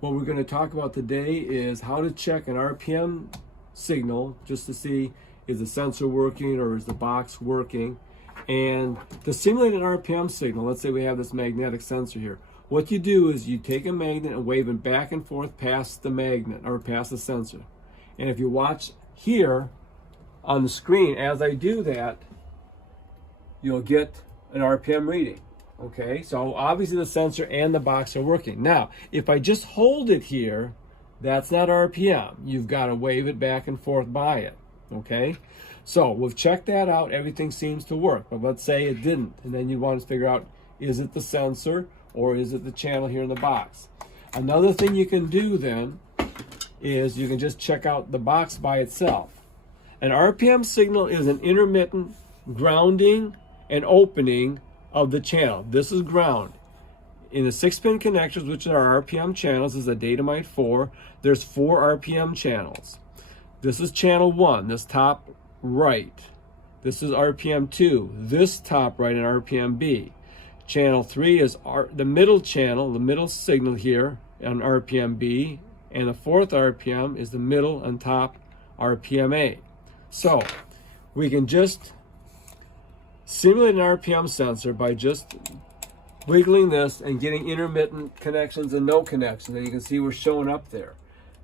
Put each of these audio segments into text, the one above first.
What we're going to talk about today is how to check an RPM signal just to see is the sensor working or is the box working. And to simulate an RPM signal, let's say we have this magnetic sensor here. What you do is you take a magnet and wave it back and forth past the magnet or past the sensor. And if you watch here on the screen, as I do that, you'll get an RPM reading. Okay, so obviously the sensor and the box are working. Now, if I just hold it here, that's not RPM. You've got to wave it back and forth by it. Okay, so we've checked that out. Everything seems to work, but let's say it didn't. And then you want to figure out, is it the sensor or is it the channel here in the box? Another thing you can do then is you can just check out the box by itself. An RPM signal is an intermittent grounding and opening of the channel. This is ground. In the 6-pin connectors, which are RPM channels, this is a Datamite 4, there's 4 RPM channels. This is channel 1, this top right. This is RPM 2, this top right, and RPM B. Channel 3 is the middle channel, the middle signal here on RPM B, and the 4th RPM is the middle and top RPM A. So we can just simulate an RPM sensor by just wiggling this and getting intermittent connections and no connections. And you can see we're showing up there.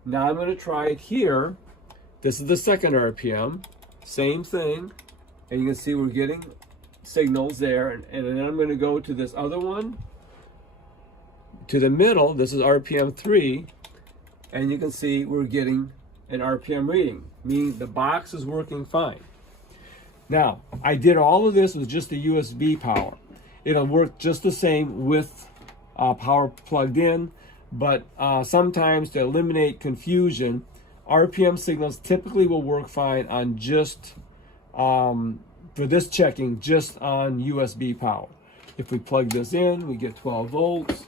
Now I'm going to try it here. This is the 2nd RPM. Same thing. And you can see we're getting signals there. And then I'm going to go to this other one. To the middle, this is RPM 3. And you can see we're getting an RPM reading, meaning the box is working fine. Now, I did all of this with just the USB power. It'll work just the same with power plugged in, but sometimes to eliminate confusion, RPM signals typically will work fine on just, for this checking, just on USB power. If we plug this in, we get 12 volts.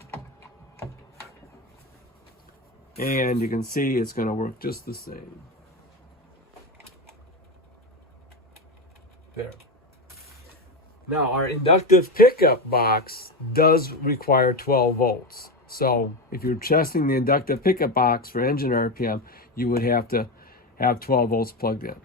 And you can see it's going to work just the same. There. Now our inductive pickup box does require 12 volts. So if you're testing the inductive pickup box for engine RPM, you would have to have 12 volts plugged in.